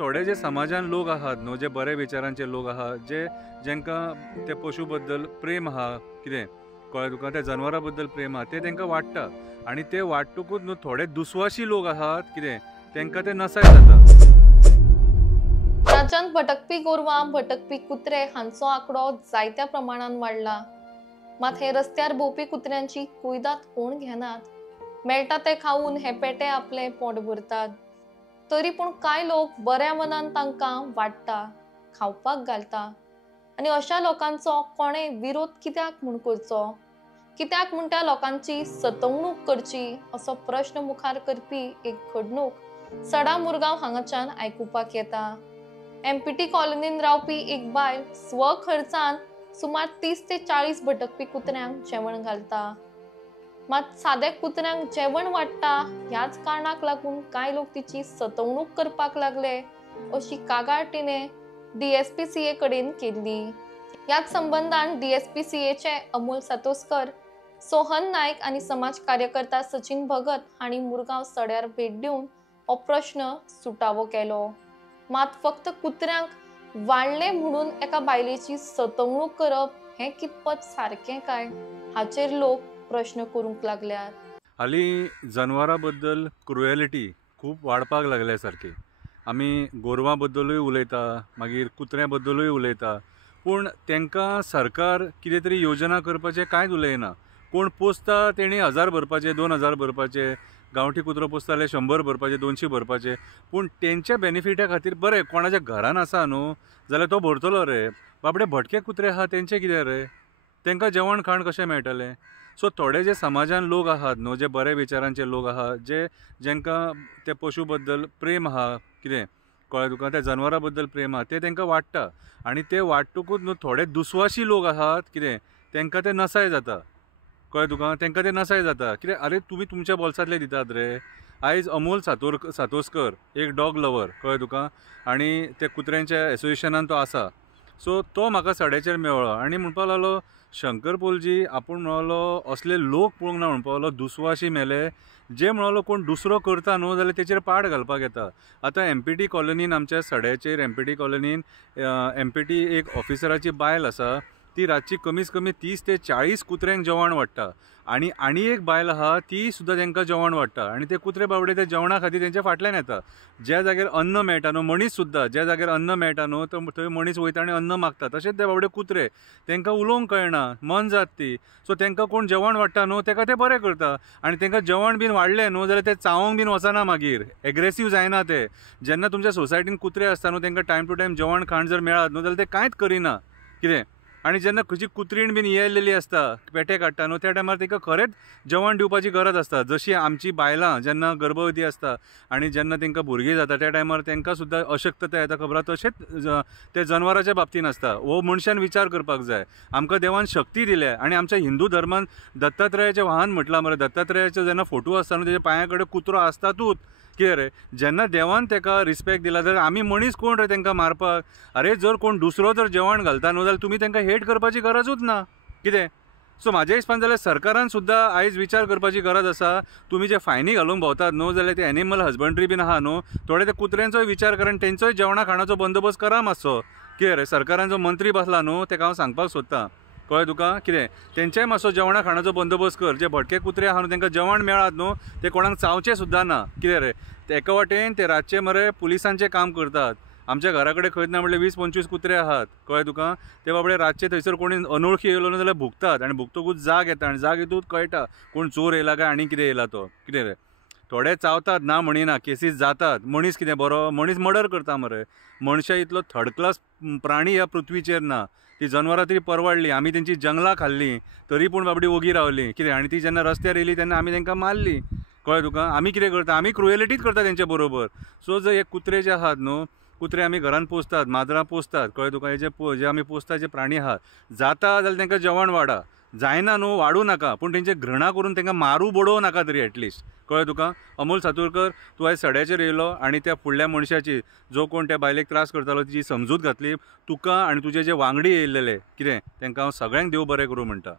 थोडे जे समाजान लोक आहात न्हू, जे बरे विचारांचे लोक आहात, जेंकां ते पशु बद्दल प्रेम आहा, कितें कळ्ळें तुका, त्या जनावरां बद्दल प्रेम आहा, ते तांकां वाडटा. आनी ते वाडटकूच न्हू थोडे दुस्वाशी लोक आहात, कितें तांकां ते नसाय जाता. राज्यांत भटकपी गोरवां, भटकपी कुत्रे हांचो आंकडो जायत्या प्रमाणात वाडला. मात हे रस्त्यार भोंवपी कुत्र्यांची कुयदाद कोण घेनात. मेळटा ते खाऊन हे पेटे आपले पोट भरतात. तरी पूण कांय लोक बऱ्या मनान तांकां वाडटा, खावपाक घालता. आनी अशा लोकांचो कोणें विरोध कित्याक म्हूण करचो? कित्याक म्हूण त्या लोकांची सतवणूक करची असो प्रश्न मुखार करपी एक घडणूक सडा मुरगांव हांगाच्यान आयकुपाक येता. एमपीटी कॉलनीन रावपी एक बायल स्वखर्चान सुमार 30 ते 40 भटकपी कुत्र्यांक जेवण घालता. मात सादे कुत्र्यांक जेवण वाडटा ह्याच कारणाक लागून कांय लोक तिची सतवणूक करपाक लागले अशी कागाळ तिणे DSPCA कडेन केल्ली. ह्याच संबंधान DSPCAचे अमोल सातोस्कर, सोहन नायक आनी समाज कार्यकर्ता सचिन भगत हांणी मुरगांव सड्यार भेट दिवन हो प्रश्न सुटावो केलो. मात फक्त कुत्र्यांक वाडले म्हणून एका बायलेची सतवणूक करप हें कितपत सारकें काय हाचेर लोक प्रश्न करूंक लागल्यात. हालीं जनावरां बद्दल क्रुएलिटी खूब वाडपाक लागल्या सारकी. आमी गोरवां बद्दलूय उलयता, मागीर कुत्र्यां बद्दलूय उलयता, पूण तांकां सरकार कितें तरी योजना करपाचें कांयच उलयना. कोण पोसता तेणी 1000 भरपाचे, 2000 भरपाचे, गांवठी कुत्रो पोसता जाल्यार 100 भरपाचे, 200 भरपाचे. पूण तेंच्या बेनिफिटा खातीर बरें कोणाच्या घरान आसा न्हू जाल्यार तो भरतलो रे. बाबडे भटके कुत्रे आहा तेंचें कितें रे? तांकां जेवण खाण कशें मेळटलें? सो थोडे जे समाजान लोक आहात न्हू, जे बरे विचारांचे लोक आहात, जेंकां ते पशु बद्दल प्रेम आहा, कितें कळ्ळें तुका, त्या जनावरां बद्दल प्रेम आहा, ते तांकां वाडटा. आनी ते वाडटकूच न्हू थोडे दुस्वाशी लोक आहात, कितें तांकां ते नसाय जाता. कळ्ळें तुका, तांकां ते नसाय जाता. कितें आरे तुमी तुमच्या बोल्सांतले दितात रे. आयज अमोल सातोस्कर एक डॉग लवर, कळ्ळें तुका, आनी ते कुत्र्यांच्या एसोसिएशनान तो आसा. सो तो म्हाका सड्याचेर मेळ्ळो आनी म्हणपाक लागलो, शंकर पोलजी आपूण म्हणलो असले लोक पळोवंक ना म्हणपाक लागलो, दुस्वाशी मेले. जे म्हणलो कोण दुसरो करता न्हू जाल्यार तेचेर पाड घालपाक येता. आतां एमपीटी कॉलनीन, आमच्या सड्याचेर एमपीटी कॉलनीन एमपीटी एक ऑफिसराची बायल आसा. ती रातची कमीत कमी 30 ते 40 कुत्र्यांक जेवण वाडटा. आनी एक बायल आहा ती सुद्दां तांकां जेवण वाडटा. आनी ते कुत्रे बाबडे ते जेवणा खातीर तेंच्या फाटल्यान येता. ज्या जाग्यार अन्न मेळटा न्हू, मनीस सुद्दां ज्या जाग्यार अन्न मेळटा न्हू थंय मनीस वयता आनी अन्न मागता. तशेंच ते बाबडे कुत्रे, तांकां उलोवंक कळना, मन जात ती. सो तांकां कोण जेवण वाडटा न्हू ताका ते बरें करता. आनी तांकां जेवण बीन वाडलें न्हू जाल्यार ते चावोंक बीन वचना, मागीर एग्रेसीव जायना ते. जेन्ना तुमच्या सोसायटीन कुत्रे आसता न्हू तांकां टायम टू टायम जेवण खाण जर मेळत न्हू जाल्यार ते कांयच करिना, कितें. आनी जेन्ना खंयची कुत्रीण बीन येयलेली आसता, पेटे काडटा न्हू, त्या टायमार तांकां खरेंच जेवण दिवपाची गरज आसता. जशी आमची बायलां जेन्ना गर्भवती आसता आनी जेन्ना तांकां भुरगीं जाता त्या टायमार तांकां सुद्दां अशक्तताय येता, खबर आहा, तशेंच ते जनावरांच्या बाबतीन आसता. हो मनशान विचार करपाक जाय. आमकां देवान शक्ती दिल्या आनी आमच्या हिंदू धर्मान दत्तात्रयाचें वाहन म्हटलां मरे. दत्तात्रयाचो जेन्ना फोटो आसता न्हू तेच्या पांया कडेन कुत्रो आसतातूच. कितें रे, जेन्ना देवान ताका रिस्पेक्ट दिला जाल्यार आमी मनीस कोण रे तांकां मारपाक? अरे जर कोण दुसरो जर जेवण घालता न्हू जाल्यार तुमी तांकां हेट करपाची गरजूच ना, कितें. सो म्हाज्या हिसपान जाल्यार सरकारान सुद्दां आयज विचार करपाची गरज आसा. तुमी जे फायनी घालूंक भोंवतात न्हू जाल्यार ते एनिमल हजबंड्री बीन आहा न्हू, थोडे ते कुत्र्यांचोय विचार करा आनी तेंचोय जेवणा खाणाचो बंदोबस्त करा मातसो. कितें रे, सरकारान जो मंत्री बसला न्हू ताका हांव सांगपाक सोदतां, कळ्ळें तुका, कितें तेंच्याय मातसो जेवणा खाणाचो बंदोबस्त कर. जे भटके कुत्रे आहा न्हू तांकां जेवण मेळत न्हू ते कोणाक चावचे सुद्दां ना, कितें रे. एका वाटेन ते रातचे मरे पुलिसांचें काम करतात. आमच्या घरा कडेन खंयच ना म्हणल्यार 20-25 कुत्रे आहात, कळ्ळें तुका. ते बाबडे रातचे थंयसर कोणी अनवळखी येयलो न्हू जाल्यार भुकतात आनी भुकतकूच जाग येता आनी जाग येतूच कळटा कोण चोर येयला काय आनी कितें येयला तो, कितें रे. थोडे चावतात ना म्हणिना, केसीस जातात. मनीस कितें बरो, मनीस मर्डर करता मरे. मनशा इतलो थर्ड क्लास प्राणी ह्या पृथ्वीचेर ना. ती जनावरां तरी परवडली, आमी तेंची जंगलां खाल्ली तरी पूण बाबडी ओगी रावली, कितें. आनी ती जेन्ना रस्त्यार येयली तेन्ना आमी तांकां मारली, कळ्ळें तुका. आमी कितें करता, आमी क्रुएलिटीच करता तेंचे बरोबर. सो जे कुत्रे जे आहात न्हू, कुत्रे आमी घरान पोसतात, माजरां पोसतात, कळ्ळें तुका. हे जे आमी पोसता जे प्राणी आहात, जाता जाल्यार तांकां जेवण वाडा. जायना न्हू वाडूं नाका, पूण तेंचे घृणा करून तांकां मारूं बडोवं नाका तरी एटलिस्ट, कळ्ळें तुका. अमोल सातोडकर, तूं आयज सड्याचेर येयलो आनी त्या फुडल्या मनशाची, जो कोण त्या बायलेक त्रास करतालो, तिची समजूत घातली. तुका आनी तुजे जे वांगडी येयल्लेले, कितें, तांकां हांव सगळ्यांक देव बरें करूं म्हणटा.